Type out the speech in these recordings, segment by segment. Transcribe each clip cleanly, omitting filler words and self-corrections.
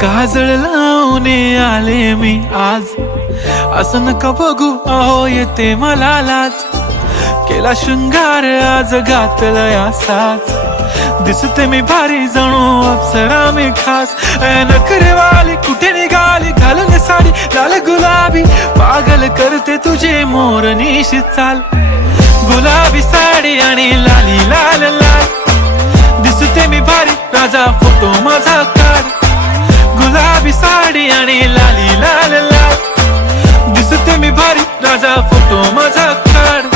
काजळ लावून आले मी आज, असं नका बघू अहो येते मला लाज. केला शृंगार आज घातलाय असाच, दिसते मी भारी जणू अप्सरा मी खास. नखरेवाली कुठे निघाली घालून साडी लाल गुलाबी, पागल करते तुझे मोरनीशी चाल. गुलाबी साडी आणि लाली लाल लाल, दिसते मी भारी राजा फोटो माझा काढ. गुलाबी साडी आणि लाली लाल लाल, दिसते मी भारी राजा फोटो माझा काढ.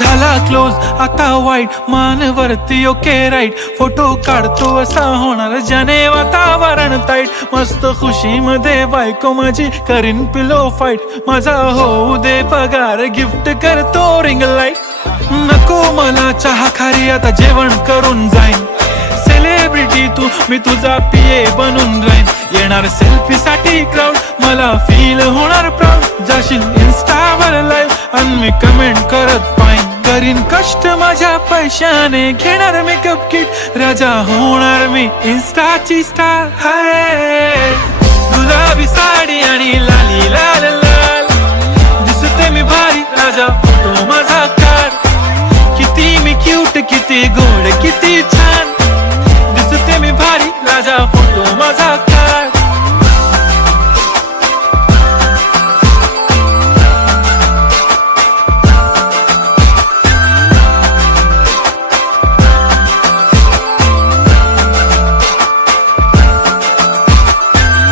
झाला क्लोज आता वाईट, मानवरती ओके राईट. फोटो काढतो असा होणार ज्याने वातावरण ताईट. मस्त खुशी मध्ये बायको माझी करीन पिलो फाईट. माझा होऊ दे पगार गिफ्ट करतो रिंग लाईट. नको मला चहा खारी आता जेवण करून जाईन. सेलिब्रिटी तू मी तुझा पिये बनून राहीन. येणार सेल्फी साठी क्राऊड मला फील होणार प्राऊड. जाशील इन्स्टावर लाईव्ह आणि मी कमेंट करत पाईन. करीन कष्ट माझ्या पैशाने घेणार मेकअप किट. राजा होणार मी इन्स्टाची स्टार. हाय गुलाबी साडी आणि लाली लाल लाल, दिसते मी भारी राजा फोटो माझा काढ. किती मी क्यूट किती गोड किती छान, दिसते मी भारी राजा फोटो माझा काढ.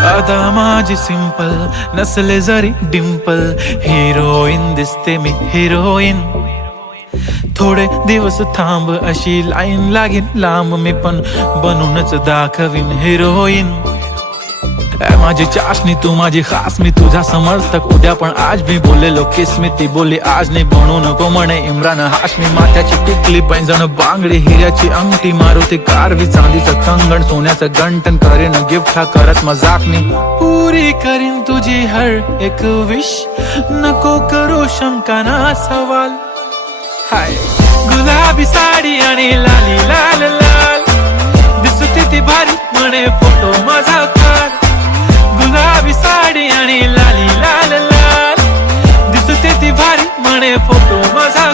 आता माझी सिंपल नसले जरी डिंपल, हिरोईन दिसते मी हिरोईन. थोडे दिवस थांब अशी लाईन लागेल लांब, मी पण बनूनच दाखवीन हिरोईन. माझी चाशनी तू माझी खास, मी तुझा समर्थक उद्या पण आज. मी बोललेलो किस मी ती बोलली आज नाही. बनू नको म्हणे इम्रान हाशमी. माथ्याची टिकली पैंजण बांगडी हिऱ्याची अंगठी, मारुती कारवी चांदीचं कंगण सोन्याचं गंटन. करेन गिफ्ट हा करत मजाकनी, पुरी करीन तुझी हर एक विश. नको करू शंका ना सवाल. हाय गुलाबी साडी आणि लाली लाल लाल, दिसते ती भारी म्हणे फोटो माझा काढ. गुलाबी साडी आणि लाली लाल लाल, दिसते ती भारी म्हणे फोटो माझा